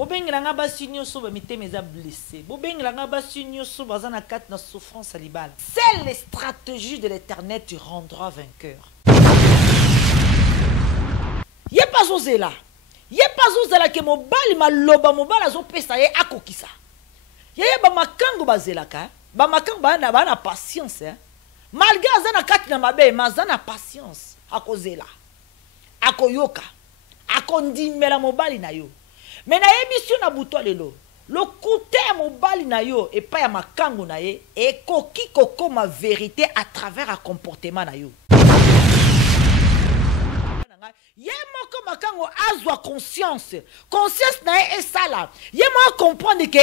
bobengela basi nyonso ba mitema eza blessé bobengela basi nyonso baza na kati na souffrance à libala. C'est les stratégies de l'Éternel te rendra vainqueur. Ye pas osé là. Ye pas osé là que mobali maloba mobali azopesa ye akokisa. Ye ba makango bazelaka ba makango ba na patience hein. Malgré azana kati na mabe mazana patience akozela akoyoka akondimela mobali na yo. Mais na émission na buto lelo le côté mobali na yo et pas ya makango na ye et koki koko ma vérité à travers un comportement na yo. Ye moko makango azwa conscience na ye esala ye mo comprendre que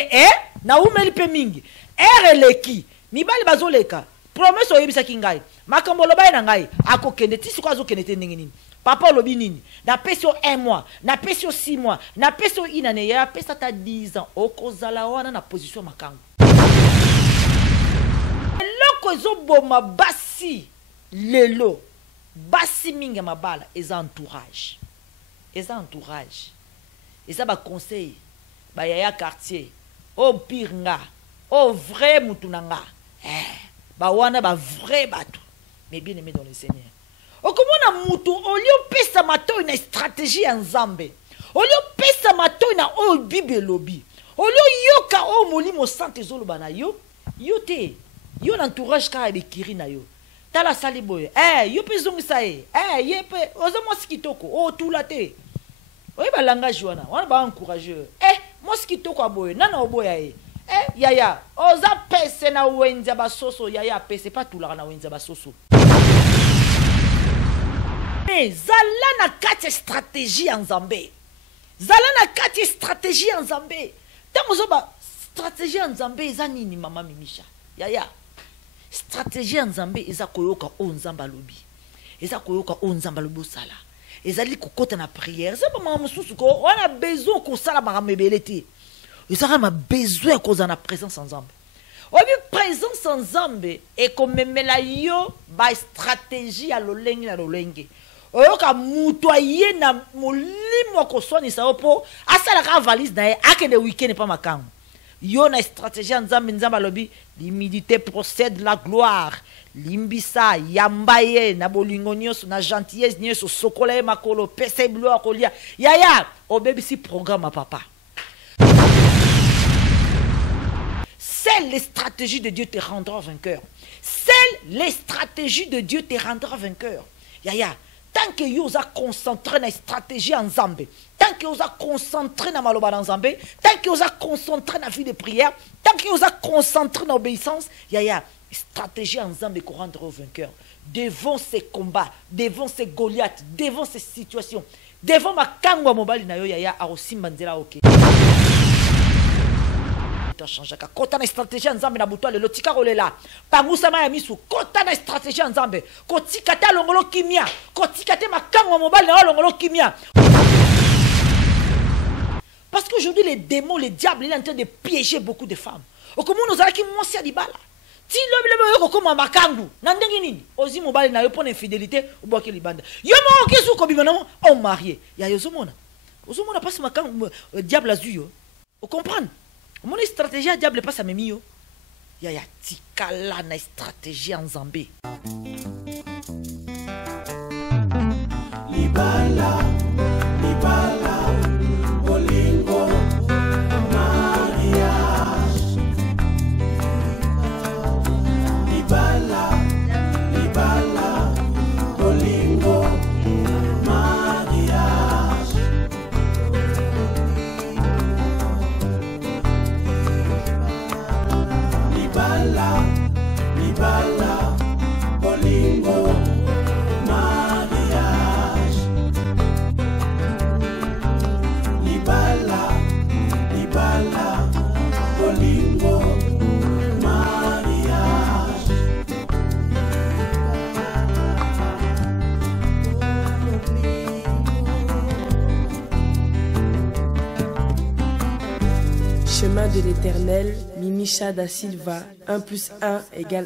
na umeli pe mingi eleki mibali bazoleka promesse oyebisa kingai makambo loba na ngai akokende tisi kwa azokende te ndenge nini papa lobi nini na pesio 1 mois na pesio 6 mois na pesio inane ya pesa ta 10 ans okozala wana na position makango loko ezoboma basi lelo basi mingi mabala eza entourage eza ba conseil ba yaya quartier o pirnga o vrai mutunanga ba wana ba vrai bato mais bien aimé dans le Seigneur. Okomona mutu olio pesa mato na stratégie ya nzambe olio pesa mato na o bibelobi olio yoka o molimo santé zoloba na yo te yo na entourage ka bekiri na yo tala sali boye yo pe zongisa ye pe ozo moskitoko o tula te oyi ba langage wana ba encourager moskitoko aboye nana oboya yaya oza pese na wenza basoso yaya pese pas tout la na wenza basoso mais zala na kati stratégie en Zambé zala na kati stratégie en Zambé tango zo ba stratégie en Zambé eza nini mama Mimisha yaya stratégie en Zambé eza koyoka o nzamba lobi eza koyoka o nzamba lobi sala ezali kokota na prière c'est pas mama mususu ko on a besoin ko sala makamebele te. Ils auront besoin qu'on ait la présence ensemble. Obi présence ensemble et comme la yo ba stratégie à l'olenge na l'olenge. Oyoka mutoyer na molimo ko soni sa opo asala ka valise na akende week-end pas makango. Yo na stratégie ensemble nzamba lobi l'humilité procède la gloire. Limbisa yambaye na bolingo nyonso na gentillesse nyonso sokola makolo pese gloire kolia. Yaya obebisi programme papa. Seules les stratégies de Dieu te rendront vainqueur. Seules les stratégies de Dieu te rendront vainqueur. Yaya, tant que vous êtes concentré dans la stratégie en Zambé, tant que vous êtes concentré dans maloba en Zambé, tant que vous êtes concentré dans la vie de prière, tant que vous êtes concentré dans l'obéissance, yaya, stratégie en Zambé qui rendra vainqueur. Devant ces combats, devant ces Goliaths, devant ces situations, devant ma kangwa mobali na yo yaya a aussi mandela ok. Kota na stratégie nzambe na buto le lotika rolela pangusa ma ya misu kota na stratégie nzambe kotika ta longolo kimia kotika te makango mobali na longolo kimia parce qu'aujourd'hui les démons les diables il est en train de piéger beaucoup de femmes au comment nous allons qui monter à dibala ti lobi le ko makango na ndengi nini ozi mobali na yo pour infidélité ou boke libanda yo mo kesu ko bimana on marié ya yo zomona passe makango diable azuyo vous comprenez. Mon stratégie à diable passe à memio. Yaya tikala na stratégie en Zambé. Libala, bolingo, mariage. Libala, bolingo, mariage. Libala, bolingo, mariage. Libala, bolingo, mariage. Chemin de l'Éternel, Mimisha da Silva, 1 + 1 = 1.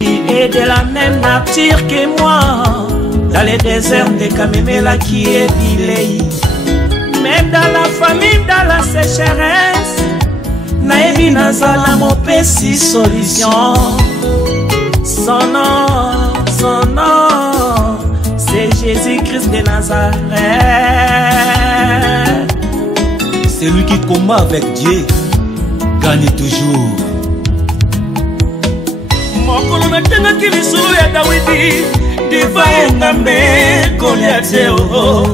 Il est de la même nature que moi, dans les déserts de Kamemela qui est Bilei. Même dans la famille sécheresse nayebi nazala mopesi solution. Son nom, c'est Jésus-Christ de Nazareth. Celui qui combat avec Dieu gagne toujours. Mokolo natengaki lisolo ya Dawidi diva engambe Goliath o.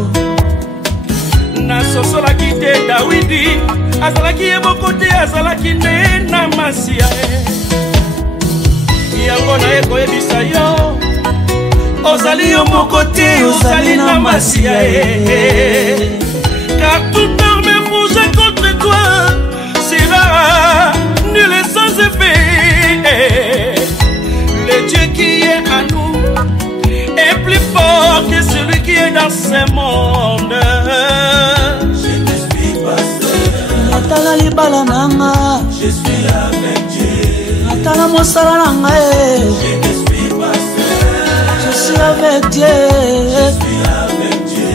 Nasosolaki te Dawidi azalaki ye moko te azalaki nde na Masia yango na ye koyebisa yo ozali yo moko te ozali na Masia car toute arme forgée contre toi sera nulle et sans effet. Le Dieu qui est à nous est plus fort que celui qui est dans ce monde. Natala libala nanga, Je suis avec Dieu. natala mosala nanga, Je ne suis pas seul. je suis avec Dieu. Je suis avec Dieu.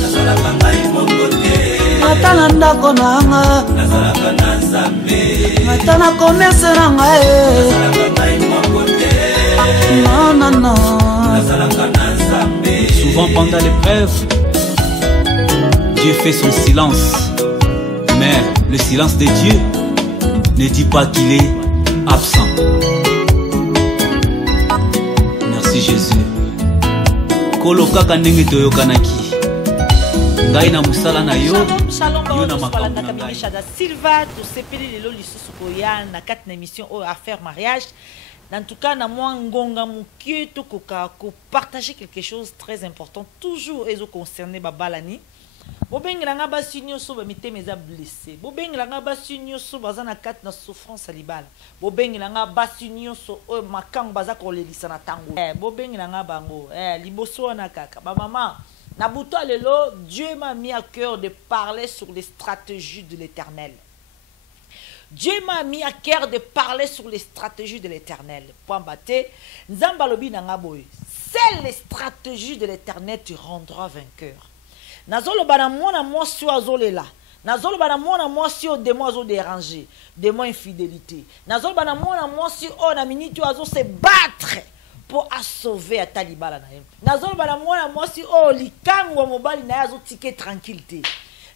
Nazalaka ngai moko te. Natala ndako nanga, Nazalaka na Nzambe. natala commerce nanga, Nazalaka ngai moko te. non non non. Nazalaka na Nzambe. Souvent pendant l'épreuve, Dieu fait son silence. Mais le silence de Dieu ne dit pas qu'il est absent. Merci Jésus. Koloka kanenge toyokanaki. Ngai na musala na yo. Shalom, Yo na shalom, makambo na Mimi ngai. Shada Silva, tu sais pili lelo lisusu koya na 4 émission au affaire mariage. En tout cas, na moi ngonga mukie to koka ko partager quelque chose de très important toujours ezo concerné babalani. Bobengela nga basi nyonso ba miteme eza blessé. Bobengela nga basi nyonso baza na kati na souffrance à libala. Bobengela nga basi nyonso o makango baza kolelisa na tango. Bobengela nga bango. Liboso wana kaka. Ba maman, na buto lelo, Dieu m'a mis à cœur de parler sur les stratégies de l'Éternel. Dieu m'a mis à cœur de parler sur les stratégies de l'Éternel. Point batté, Nzamba lobi na nga boy. C'est les stratégies de l'Éternel tu rendras vainqueur. Nazolo bana mwana mwasi azolela. Nazolo bana mwana mwasi o démon azo déranger, démon infidélité. Nazolo bana mwana mwasi o na minute azo se battre pour sauver à Talibala na ye. Nazolo bana mwana mwasi o likango mobali na azo tike tranquillité.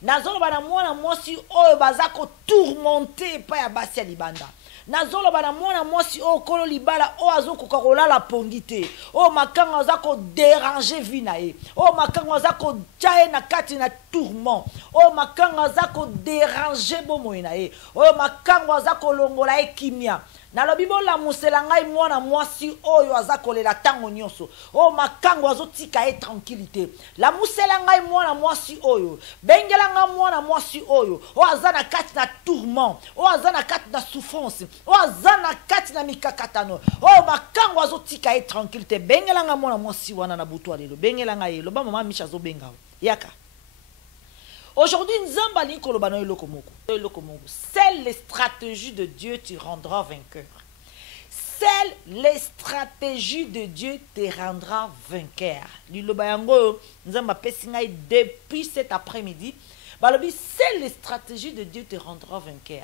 Nazolo bana mwana mwasi o bazako tourmenter pa ya basi ya libanda. Nazolo bana mwana mwasi o kolo libala o azoko kolala pongite o makanga azako déranger vinae o makanga azako tchae na kati na tourment o makanga azako déranger bomoinae o makanga azako longola ekimia nalobi bola musela ngai mwana mwasi oyo azako lela tango nyonso o makango azotika e tranquillité la musela ngai mwana mwasi oyo bengela ngai mwana mwasi oyo o azana kati na tourment o azana kati na souffrance o azana kati na mikakatano o makango azotika e tranquillité bengela ngai mwana mwasi wana na butu alelo bengela ngai loba mama Misha zo benga yaka. Aujourd'hui, c'est les stratégies de Dieu te rendra vainqueur. Seules les stratégies de Dieu te rendra vainqueur. Depuis cet après-midi, c'est les stratégies de Dieu te rendra vainqueur.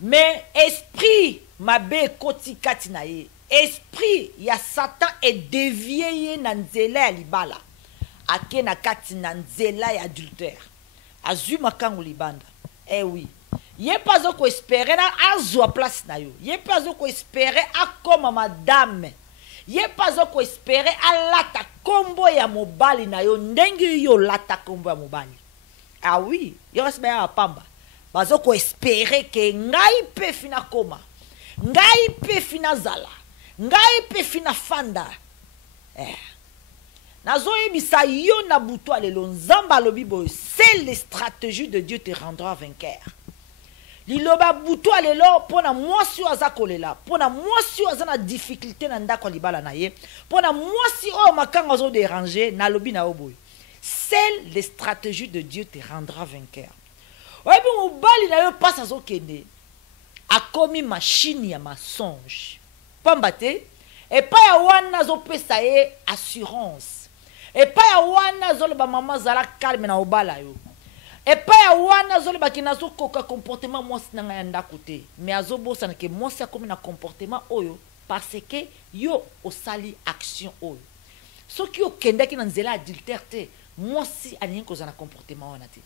Mais esprit mabe koti katinaye. Esprit ya Satan est dévié na nzela ya libala ake na kati na nzela ya adultère azuma kango libanda oui ye pas ko espérer na azwa place na yo ye pas ko espérer akoma madame ye pas ko espérer alata kombo ya mobali na yo ndenge yo lata kombo ya mobali oui yo resba ya pamba bazo ko espérer ke ngai pe fina koma ngai pe fina zala ngai pe fina fanda nazo yebisa yo na butu alelo nzamba lobi boy c'est les stratégies de Dieu te rendra vainqueur liloba butu alelo pona mwasi aza kolela pona mwasi aza na difficulté na ndako libala na ye pona mwasi o makanga zo déranger na lobi na oboy c'est les stratégies de Dieu te rendra vainqueur oyebi mobali na yo pasa zo kende akomi machine ya mensonge pambate Et pas ya wana zo pesa ye assurance. Et pas ya wana zo le ba maman zala calme na obala yo. Et pas ya wana zo le ba kinazo koka comportement moi sinanga yanda côté. Mais azo bosa na ke moi ça comme na comportement oyo parce que yo osali action oyo. Ce qui au kenda ki na nzela adultère te, moi si ani ko za na comportement wana te.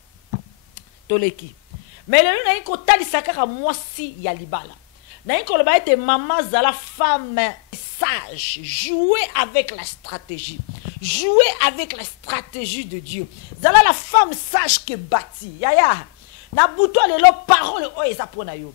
Toleki. Mais le na ko tali sakaka moi si ya libala. Na ko le ba ete maman zala femme sage, jouer avec la stratégie. Jouer avec la stratégie de Dieu. Zala la femme sage qui bâtit. Yaya. Na buto le parole o ezapona yo.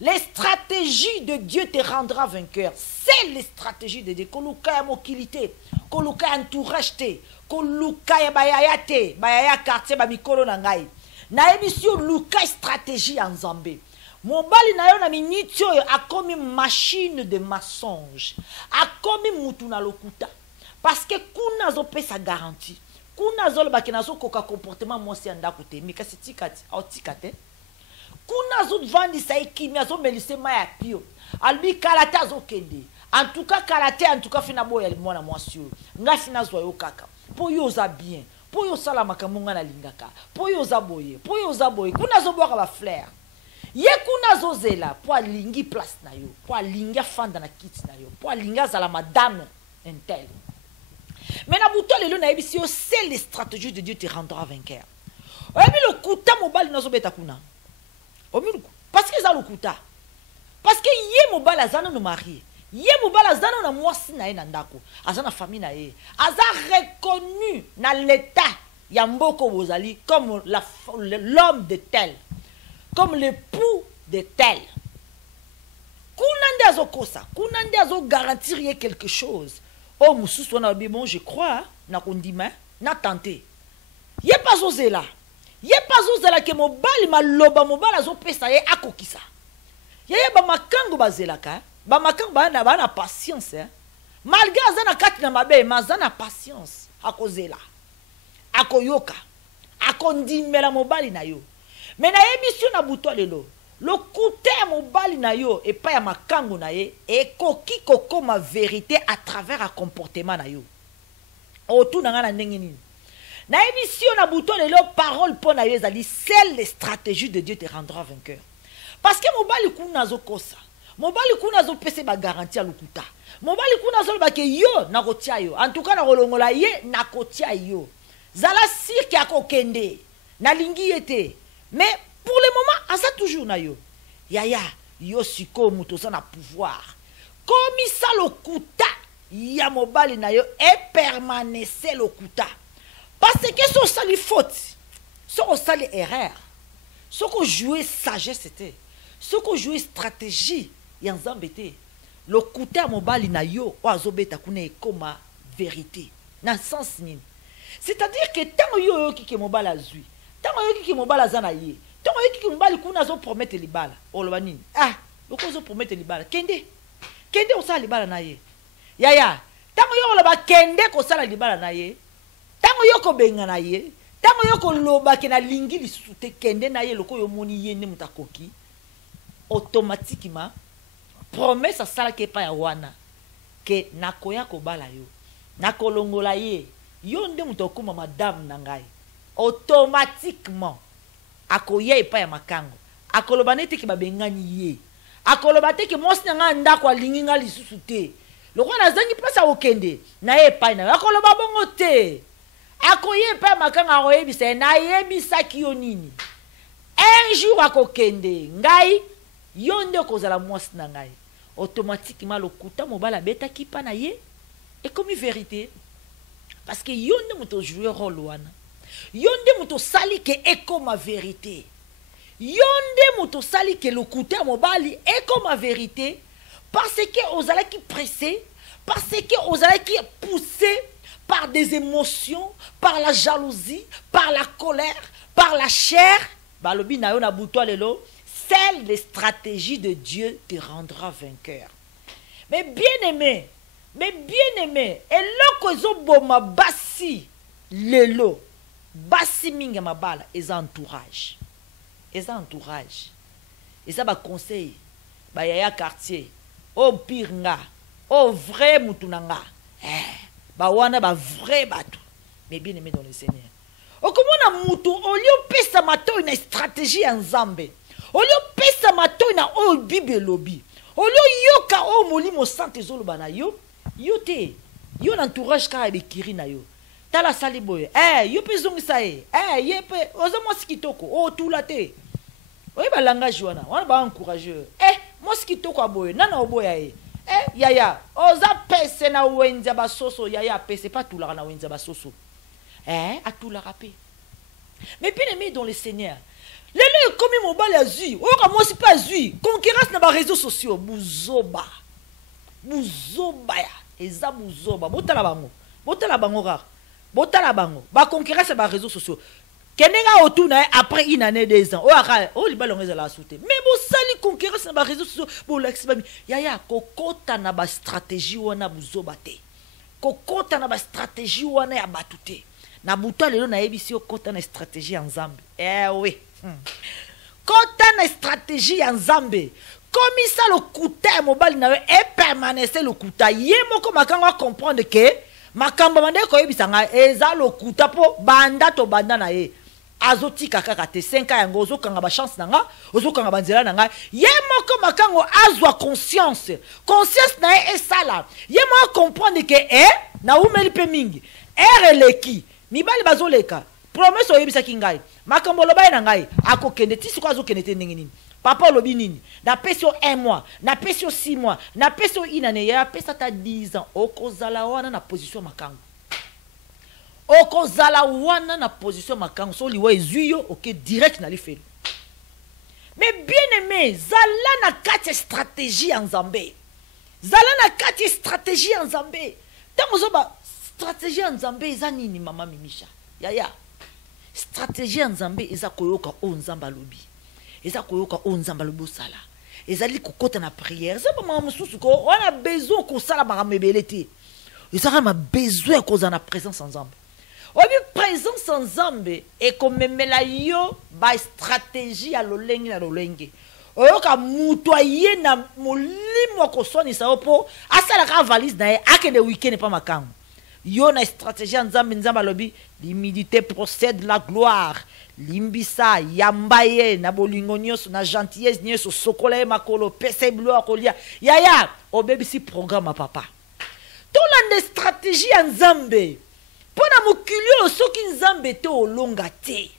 Les stratégies de Dieu te rendra vainqueur. C'est les stratégies de Dieu. Koluka ya mokilité, koluka ya entourage te, koluka ya bayaya te, bayaya quartier ba mikolo na ngai. Na émission luka stratégie en Nzambe. Mobali na yo na miniti oyo akomi machine de mensonge. Akomi mutu na lokuta. Parce que kuna zo pesa garantie. Kuna zo le bakina zo koka comportement mo si anda kote. Mika sitikati, autikate. Kuna zo vandi sa ekimi zo melise maya pio. Albi kalata zo kende. En tout cas kalate en tout cas fina boya le mwana mwasio. Nga fina zo yo kaka. Po yo za bien. Po yo sala makamunga na lingaka. Po yo za boye. Po yo za boye. Kuna zo boka ba flair. Ye kuna zo zela po alingi place na yo. Po alingi fanda na kit na yo. Po alingi za madame intel. Mais na buto lelo na ebisi yo c'est les stratégies de Dieu te rendra vainqueur. Oyebi le kuta mobali na zo beta kuna. Parce que ça le kuta. Parce que yé mobali azana no marié. Yé mobali azana na mwasi na ye na ndako. Azana famille na ye. Aza reconnu na l'état ya mboko bozali comme l'homme de tel. Comme l'époux de tel. Kunande azo kosa. Kunande azo garantir quelque chose. Oh, moussou, na bon, je crois, na kondima, na tenté. Yé pas osé là. Yé pas osé là que mon bal ma loba mon bal azo pesa ye akokisa. Yé ba makango bazela ka. Ba makango ba na patience hein. Malgré azana kati na mabe, mazana patience akozela. Akoyoka. Akondimela mobali na yo. Mais na émission na buto lelo. Le côté mobali na yo et pas ya makango na ye et koki koko ma vérité à travers un comportement na yo. Otu na ngana ndenge nini. Na émission na buto lelo parole po na yo ezali seule les stratégies de Dieu te rendra vainqueur. Parce que mobali kuna zo kosa. Mobali kuna zo pese ba garantie lukuta. Mobali kuna zo ba ke yo na kotia yo. En tout cas na kolongola ye na kotia yo. Zala sir ki akokende na lingi ete. Mais pour le moment, à ça toujours na yo. Yaya, yo siko muto sa na pouvoir. Comme ça le kuta, ya mobali na yo et permanece le kuta. Parce que so sali faute, so sali erreur, so ko jouer sagesse c'était, so ko jouer stratégie, ya nzambe te. Le kuta mobali na yo o azobeta kuna comme vérité. Na sens nini. C'est-à-dire que tant yo ki mobali azui, tant yo ki mobali azana ye. Tant que mobali kuna zo promettre libala oloba nini ah loko zo promettre libala kende o sala libala na ye yaya tango yo oloba kende ko sala libala na ye tango yo ko benga na ye tango yo ko loba ke na lingi lisute kende na ye loko yo moni ye ne mutakoki automatiquement promesse sala ke pa ya wana ke nakoya ko bala yo nakolongola ye yo nde mutokuma madame na ngai automatiquement akoye pa ya makango akoloba nete ki babengani ye akoloba te ki mosi nga ndako alingi nga lisusu te lokwa na zangi place okende na ye pa na akoloba bongo te akoye pa makango akoyebisa na yebisa ki yo nini un jour akokende ngai yo nde kozala mosi na ngai automatiquement lokuta mobala beta ki pa na ye et comme vérité parce que yo nde moto jouer rôle wana. Yonde muto sali ke eko ma vérité. Yonde muto sali ke le côté mobali eko ma vérité parce que ozala ki pressé, parce que ozala ki poussé par des émotions, par la jalousie, par la colère, par la chair. Balobi na yo na buto lelo, seule les stratégies de Dieu te rendra vainqueur. Mais bien aimé, et loko ezoboma basi lelo. Basi minga mabala eza entourage. Eza entourage. Eza ba conseil ba yaya quartier. O pire nga oh vrai mutunanga ba wana ba vrai bato mais bien aimé dans le Seigneur okomona mutu olio pesa mato na stratégie ya nzambe olio pesa mato na o bible lobi olio yoka o molimo santé zoloba na yo te yo na entourage ka be kiri na yo tala sali boye yo pe zongisa yepe ozo moskitoko o tula te oye ba langage wana ba encourager moskitoko aboye nana oboya yaya oza pese na wenza basoso yaya pese pas tout la na wenza basoso à tout la rapé mais bien aimé dans le Seigneur lelo comme mobile azui oka moi c'est pas azui concurrence na ba réseaux sociaux buzoba ya eza buzoba botala bango rare botala bango ba concurrence ba réseaux sociaux kenenga otuna après une année 2 ans o libalo ngeza la souté mais bo sali concurrence na ba réseaux sociaux bo l'expami yaya kokota na ba stratégie wana buzoba te kokota na ba stratégie wana ya batute na buto lelo na yebisi okota na stratégie nzambe oui kota na stratégie ya nzambe komisa le kuta mobile na e permanence le kuta ye moko makanga comprendre que makambo mande ko yebisa nga eza le kuta po banda to banda na ye azotika kaka te 5 ans yango ozokanga ba chance nanga ozokanga banzela nanga ye moko makango azwa conscience na ye esala ye mo comprendre que na umeli pe mingi releki mibali bazoleka promesse oyebisa kingai makambo loba na ngai akokende tisi kwa azokende te ndenge nini papa lobi nini na pesio 1 mois na pesio 6 mois na pesio inane ya pesa ta 10 ans okozala wana na position makango okozala wana na position makango so liwa ezuyo ok direct na lifelo mais bien aimé zala na kati stratégie en nzambe zala na kati stratégie en nzambe tango zoba stratégie en nzambe eza nini mama Mimisha yaya stratégie en nzambe eza koyoka o nzamba lobi eza koyoka o nzamba lobi osala ezali kokota na prière eza mama mususu ko wana besoin ko sala makamebele te eza ma besoin ko za na présence en nzambe obi présence en nzambe e komemela yo ba stratégie ya lolengi na lolenge oyoka mutu aye na molimo ko sonisa opo asala ka valise na ye akende weekend pa makango yo na stratégie nzambe nzamba lobi l'humilité procède la gloire limbisa yambaye na bolingo nyonso na gentillesse nyonso sokola makolo pesa gloire kolia yaya obebisi programme papa tolanda stratégie nzambe pona mukilio soki nzambe te olonga te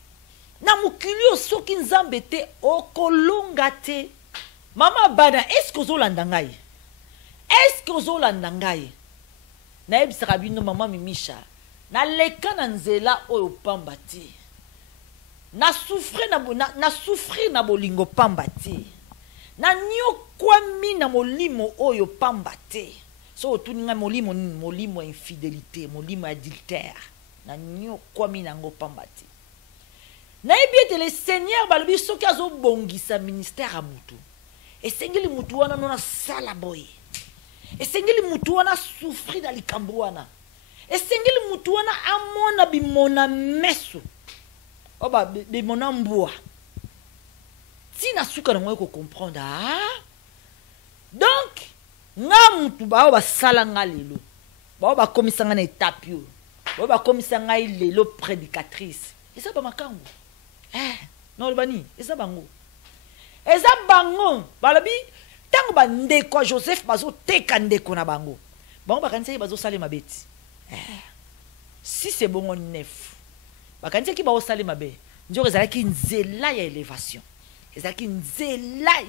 na mukilio soki nzambe te okolonga te mama bana est-ce que ozolanda ngai na ebisaka bino mama Mimisha na leka na nzela oyo pamba te na souffrir na bolingo pamba te na nyokwami na molimo oyo pamba te so otuninga molimo infidélité molimo adultère na nyokwami nango pamba te na ebi le Seigneur balobi soki azobongisa ministère ya mutu esengeli mutu wana nona sala boye esengeli mutu wana souffrir na likambo wana esengeli mutu wana amona bimona meso oba bimona mbwa tina suka na ko comprendre donc nga mutu bao basala nga lelo bao bakomisa nga na étape yo bao bakomisa nga lelo prédicatrice eza ba makango non bani eza bango balobi tango bandeko Joseph bazo teka ndeko na bango bakanisa bazo sale mabeti si c'est bon neuf bakanisa ki bazo sale mabe njo ezalaki nzela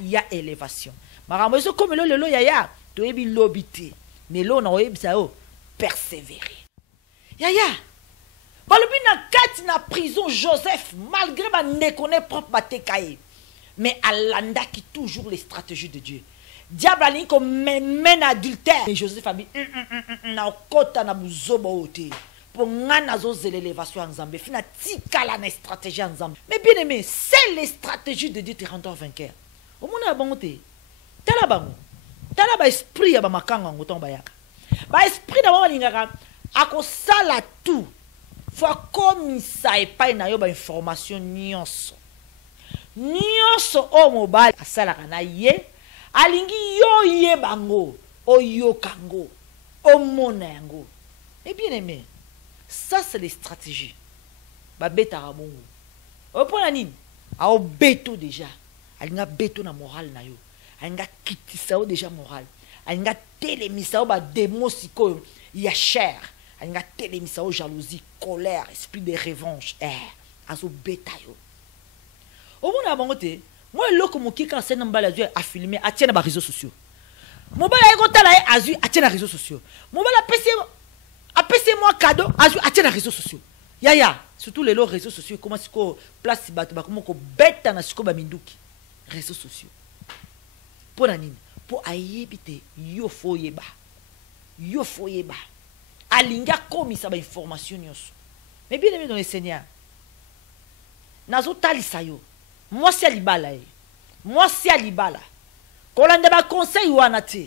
ya élévation makambo eso comme lelo yaya toyebi lobité mais lo na oyebisa yo persévérer yaya balobi na kati na prison Joseph malgré bandeko ne propre batekaye mais alanda qui toujours les stratégies de Dieu diable ali ko mène adultère et Joseph a dit na kota na buzobo ote pour ngana zo l'élévation en Zambie fina tikala na stratégie en Zambie mais bien aimé c'est les stratégies de Dieu te rendant vainqueur au mona bangote tala ba esprit ya ba makanga ngoto bayaka ba esprit na ba lingaka akosala tout faut komisa epai na yo ba information nyonso o mobile asalaka na ye alingi yo ye bango oyokango, omonango. Et bien aimé, ça c'est les stratégies. Babeta rabongo. Au la nine, a au beto déjà. Alinga beto na moral na yo. Alinga kitisa déjà moral. Alinga telemisa ba démon siko ya cher. Alinga telemisa jalousie, colère, esprit de revanche. Azo beta yo. Au bon abangote, moi loko mokika sena mbala Dieu a filmé a tiena ba réseaux sociaux. Mobala ego tala azu a tiena réseaux sociaux. Mobala moi cadeau azu a tiena réseaux sociaux. Yaya, surtout les réseaux sociaux, comment est-ce qu'on place comment qu'on bête dans ce qu'on minduki réseaux sociaux. Pour nanine, pour ayébiter, yo foyeba, alinga comme ça ba information nyos. Mais bien aimé dans le Seigneur, nazo talisa yo, moi c'est alibala, kolanda ba conseil wana te,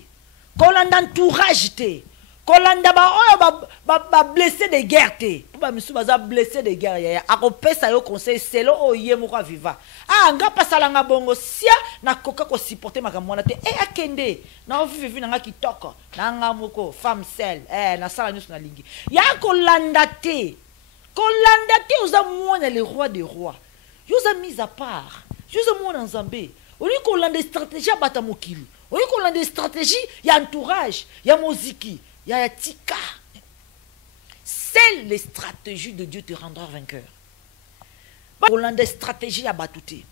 kolanda entourage te. Kolanda ba blessé de guerre te ba misu baza blessé de guerre ya akopesa yo conseil selo oye moko viva nga pasalanga bongo sia na koka ko supporter makamwana te akende na vivi na kitoko na nga moko femme seule na sala nyusu na lingi ya kolanda te oza mwana le roi des rois yoza mise à part yoza mwana nzambe oli kolanda stratégie bata mokili oli kolanda stratégie ya entourage ya moziki ya tika. Seules les stratégies de Dieu te rendront vainqueur. Kolanda des stratégies à batouté.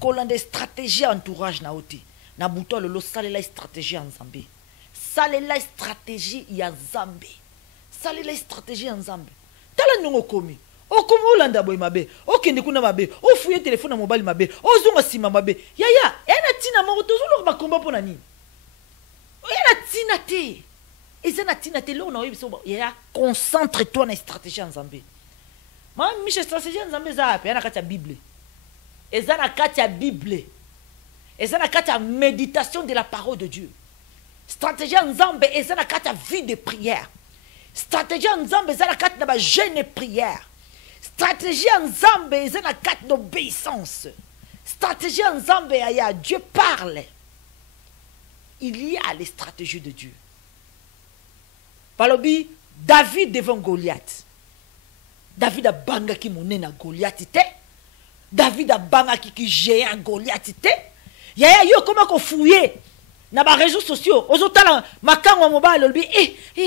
Kolanda des stratégies à entourage na oti. Na buto lolo salela stratégie en Zambé. Salela stratégie ya Zambé. Salela stratégie en Zambé. Tala nongo komi. O komi olanda boy mabe. O kende kuna mabe. O fouiller téléphone na mobile mabe. O zonga sima mabe. Yaya, ena tina mo tozolo ba komba pona nini. Ena tina te. Et ça n'a concentre-toi dans la stratégie en Zambé. Moi, je stratégie en Zambé, ça y a la Bible. Et ça la Bible. Et ça la méditation de la parole de Dieu. Stratégie en Zambé, et ça la vie de prière. Stratégie en Zambé, ça la jeûne et prière. Stratégie en Zambé, et ça la d'obéissance. Stratégie en Zambé, Dieu parle. Il y a les stratégies de Dieu. Palobi, David devant Goliath. David a banga ki monena Goliath te. David a banga ki géant Goliath te. Yaya yo comment ko fouiller na ba réseaux sociaux. Ozotala makango mobile lobi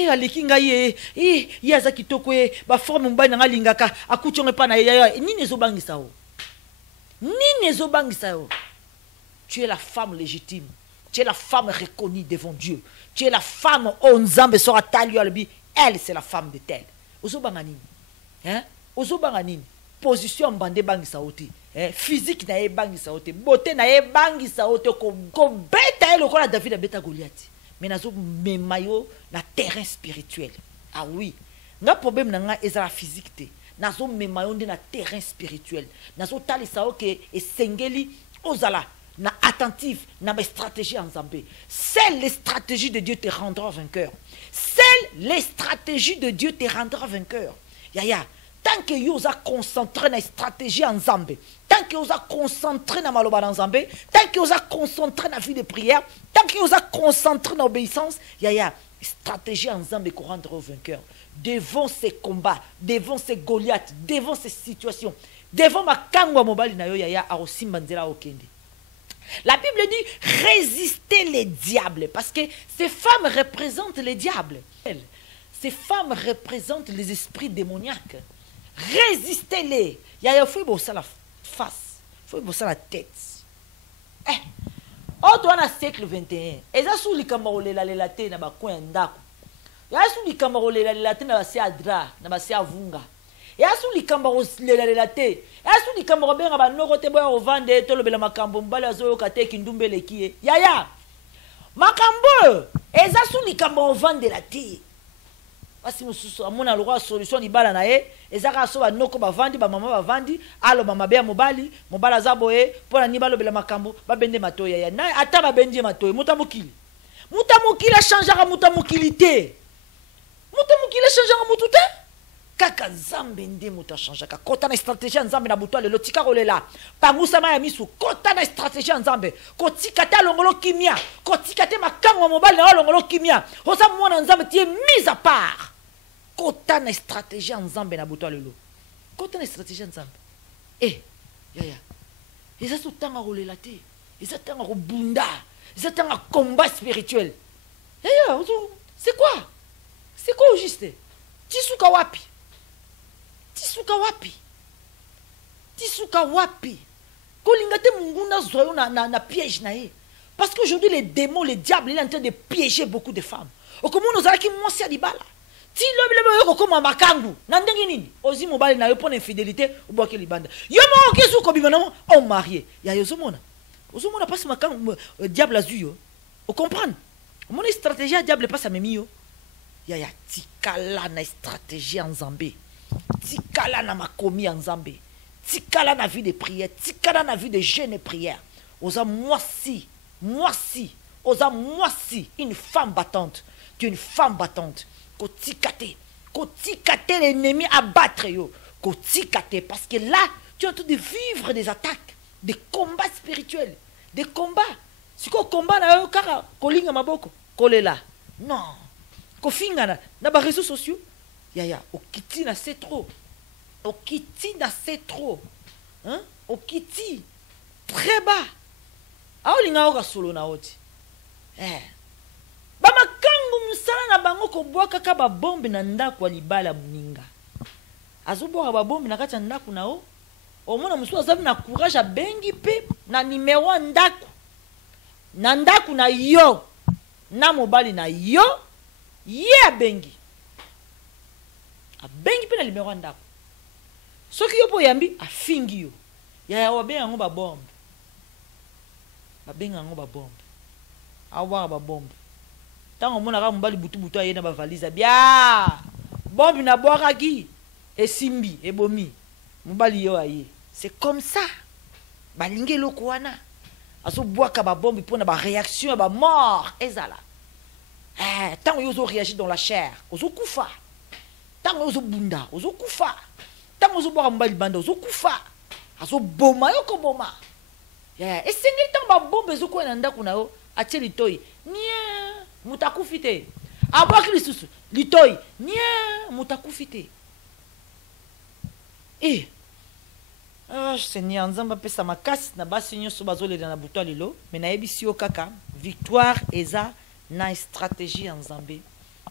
aleki ngai yaza kitoko ba forme mbai na lingaka akuchonge pa na yaya nini ezobangisa o. Nini ezobangisa o. Tu es la femme légitime. Tu es la femme reconnue devant Dieu. Tu es la femme Onzambe sera tali albi. Elle c'est la femme de tel. Ozo banganini. Ozo banganini. Position bande bangi saote. Physique na e bangi saote. Beauté na e bangi saote ko beta le kola David beta Goliath. Mais nazo memayo na terrain spirituel. Ah oui. Nga problème na nga ezala physique te. Nazo memayo na terrain spirituel. Nazo tali saoke e sengeli ozala. Na attentif, na mes stratégies en Zambé. Seules les stratégies de Dieu te rendront vainqueur. Seules les stratégies de Dieu te rendront vainqueur. Yaya, tant que vous avez concentré na stratégie en Zambé, tant que vous avez concentré na maloba en Zambé, tant que vous avez concentré na vie de prière, tant que vous avez concentré na obéissance, yaya, stratégie en Zambé qu'on rendra vainqueur. Devant ces combats, devant ces Goliaths, devant ces situations, devant ma kangwa mobali na yo yaya a aussi mandela okende. La Bible dit résistez les diables parce que ces femmes représentent les diables. Ces femmes représentent les esprits démoniaques. Résistez-les. Il y a la face, il faut la tête. On doit dans le siècle 21. Et ça sous les camarades la lélate na ba coin ndako. Ya sous les camarades la lélate na ba se adra, na ba se avunga. Et à sous les camarades la tête. Et à sous les camarades ben ba no kote boya ovande to lobela makambo mbala zo kate kindumbe lekie. Yaya. Makambo. Et à sous les camarades ovande la tête. Parce mususu amona lwa solution ni bala na e ezaka so ba noko ba vandi ba mama ba vandi alo mama be mobali mobala za boye pona ni balo bela makambo ba bende matoya ya na ata ba bende matoya mutamukili changera mutamukilité mutamukili changera mutute kaka nzambe nde moto achangeaka kota na stratégie ya nzambe na butu lelo tika kolela pangusama ya misu kota na stratégie ya nzambe kotika te alongolo kimia kotika te makango ya mobali na yo alongolo kimia oza mwana nzambe tie mise à part kota na stratégie ya nzambe na butu lelo kota na stratégie ya nzambe yaya eza so tanga kolela te eza tanga kobunda eza tanga combat spirituel yaya c'est quoi au juste tisuka wapi kolinga te munguna zoyo na piège na ye parce qu'aujourd'hui les démons les diables il est en train de piéger beaucoup de femmes okomona ozalaki mwasi ya libala ti lobi yo kokoma makangu na ndenge nini ozi mobali na yo pona infidélité obwaki libanda yo moko kesu okobima nango o marié ya yo ozomona pasi makangu diable azwi yo ocomprendre omona stratégie ya diable pasi amemi yo yaya tikala na stratégie en Nzambe tikala na makomi en Nzambe tikala na vie de prière tikala na vie de jeûne et prière oza mwasi oza mwasi une femme battante tu es une femme battante kotikate l'ennemi abattre yo kotikate parce que là tu es en train de vivre des attaques des combats spirituels des combats siko combat na yo kaka kolinga maboko kolela non kofinga na ba réseaux sociaux yaya okiti na c'est trop hein okiti très bas aolinga oka solo na oti ba makangu musala na bango ko bwaka ka ba bombe na ndako libala muninga azoboka ba bombe na kati ya ndako na o omona musu azabi na courage a bengi pe na numéro ndako na yo na mobali na yo ye abengi pe na numéro ndako soki yo po yambi afingi yo ya wabenga ngo ba bombe awa ba bombe tango mona ka mobali butu aye na ba valise bia bombe na bwakaki esimbi ebomi mobali yo aye c'est comme ça balingi eloko wana azobwaka ba bombe pona ba réaction ba mort ezala tant que vous réagissez dans la chair, vous kufa. Tant que vous bunda, vous kufa. Tant que vous boire mbali banda, vous kufa. Azo boma yoko boma. Et c'est le temps ba bombe zo ko na ndako na yo, atie litoi. Nia, mutakufite. Abwa Kristusu, litoi. Nia, mutakufite. Seigneur, nzamba pesa makasi na basi nyoso bazole na buto lelo, mais na yebisi yo kaka, victoire eza na stratégie en Nzambe.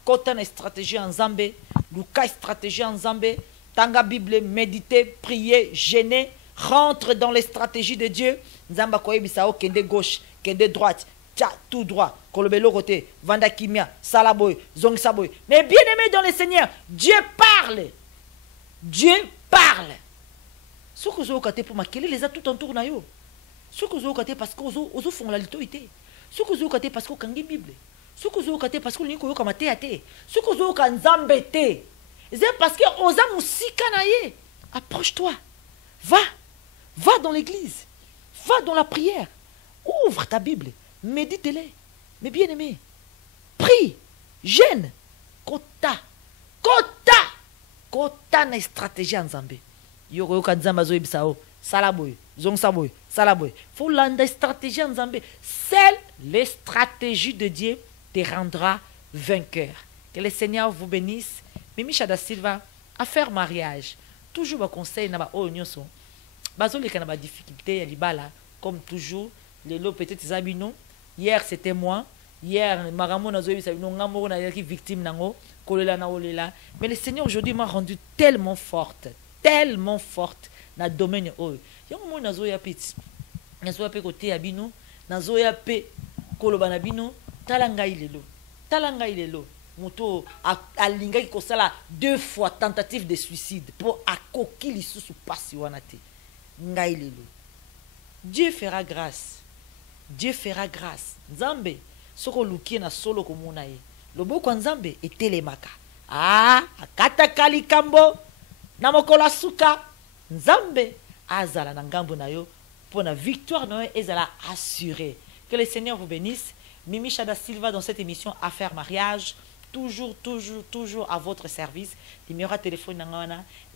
Kota na stratégie en Nzambe, luka stratégie en Nzambe, tanga Bible, méditer, prier, jeûner, rentre dans les stratégies de Dieu. Nzamba koyebisa o kende gauche, kende droite, tia tout droit, kolobelo côté, vanda kimia, salaboy, zong saboy. Mais bien aimé dans le Seigneur, Dieu parle. Dieu parle. Ce que vous avez pour maquiller les a tout autour na yo. Ce que vous avez parce que vous font la liturgie. Ce que vous avez parce que vous avez Bible. Ce que vous avez parce que vous avez comme théâté. Ce que vous avez Nzambe te. C'est parce que vous avez musika na ye. Approche-toi. Va dans l'église. Va dans la prière. Ouvre ta Bible. Médite-les. Mais bien aimé, prie, jeûne. Kota na stratégie en Nzambe. Yoko Nzamba zo ibisao. Salaboy, zong saboy, salaboy. Faut l'anda stratégie en Nzambe. Seule les stratégies de Dieu te rendra vainqueur. Que le Seigneur vous bénisse. Mimi Shada Silva, à faire mariage. Toujours un conseil na ba onyoso. Bazoleka na ba difficulté ya libala comme toujours. Les lots peut-être zabino. Hier c'était moi. Hier maramo na zo ibisabino ngamoro na yaki victime nango kolela na olela. Mais le Seigneur aujourd'hui m'a rendu tellement forte na domaine oyo. Yango mo nazo ya piti. Nazo ya pe côté ya bino, nazo ya pe koloba na bino, talanga ilelo. Moto alinga ki kosala 2 fois tentative de suicide pour akoki lisusu pasi wana te. Ngai lelo. Dieu fera grâce. Nzambe soko lukie na solo komona ye. Loboko Nzambe etelemaka. Akata kalikambo na mokola suka. Nzambe azala na ngambo na yo pour la victoire na yo ezala assurée. Que le Seigneur vous bénisse. Mimi Shada Silva dans cette émission Affaires Mariage. toujours à votre service. Numéro de téléphone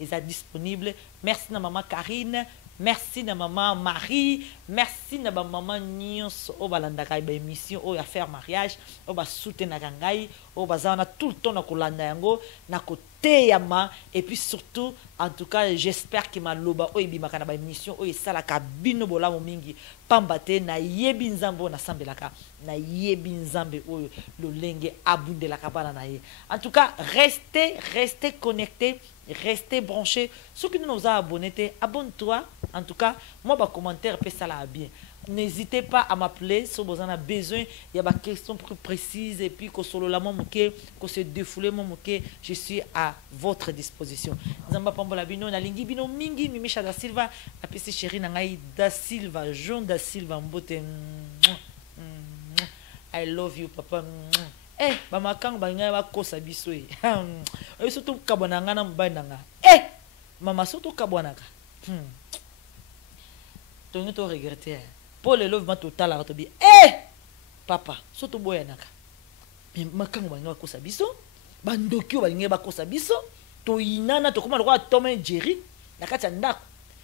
est disponible. Merci à maman Karine. Merci à maman Marie. Merci à maman Nyons. Au balandaka émission au faire mariage. Au bas soutenir gangai. Au bazana tout le temps na kolanda yango na côté yama. Et puis surtout, en tout cas, j'espère que ma loba o ibimaka na ba émission o esala kabino bola momingi pambate na yebi nzambo na sambelaka na yebi nzambe o lolenge abundelaka bana na ye. En tout cas, restez connectés. Restez branchés. Ceux qui nous ont abonnés, abonne-toi. En tout cas, moi, ma commentaire, ça là bien. N'hésitez pas à m'appeler si vous en avez besoin. Il y a des questions plus précises et puis que solo la que se défouler je suis à votre disposition. Zamba Pambola Bino, na lingi bino mingi, Mimisha da Silva, apesi chéri nangai da Silva, Jean da Silva mbote. I love you papa. Eh, mama kang banga ba kosa biso e. Eh, surtout kabona ngana mbandanga. Eh, mama surtout kabona ka. Tu to regretter. Pour le love total à tobi. Eh, papa, surtout boya naka. Mais makang banga ba kosa biso, bandokyo banga ba kosa biso, to inana to koma roi Thomas Jerry, na kati ndako.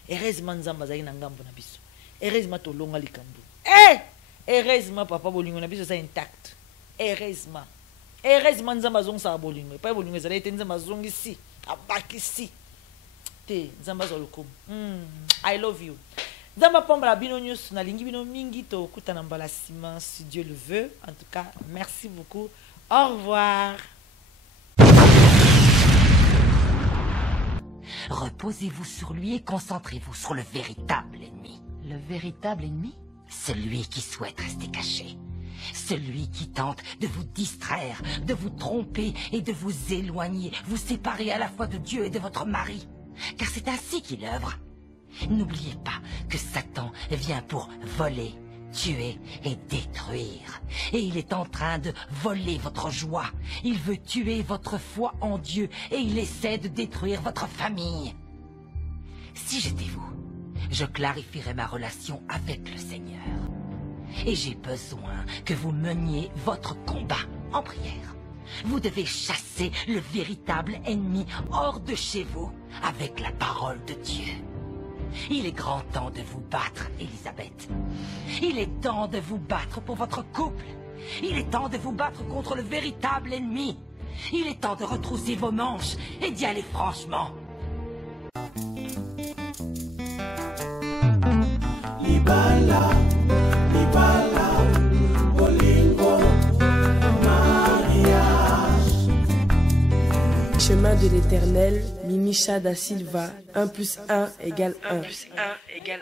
Heureusement nzamba zali na ngambo na biso. Heureusement to longa likambo. Eh, heureusement papa bolingo na biso ça intact. Heureusement nzamba zong sa bolingo pa bolingo ezala ete nzamba zong ici abakisi te nzamba zolukum. I love you. Nzamba Pambola Bino News na lingi bino mingi to kutana mbala sima si Dieu le veut. En tout cas, merci beaucoup. Au revoir. Reposez-vous sur lui et concentrez-vous sur le véritable ennemi. Le véritable ennemi? Celui qui souhaite rester caché. Celui qui tente de vous distraire, de vous tromper et de vous éloigner, vous séparer à la fois de Dieu et de votre mari. Car c'est ainsi qu'il œuvre. N'oubliez pas que Satan vient pour voler, tuer et détruire. Et il est en train de voler votre joie. Il veut tuer votre foi en Dieu et il essaie de détruire votre famille. Si j'étais vous, je clarifierais ma relation avec le Seigneur. Et j'ai besoin que vous meniez votre combat en prière. Vous devez chasser le véritable ennemi hors de chez vous avec la parole de Dieu. Il est grand temps de vous battre, Elisabeth. Il est temps de vous battre pour votre couple. Il est temps de vous battre contre le véritable ennemi. Il est temps de retrousser vos manches et d'y aller franchement. Libala. Chemin de l'Éternel, Mimisha da Silva, 1 + 1 = 1.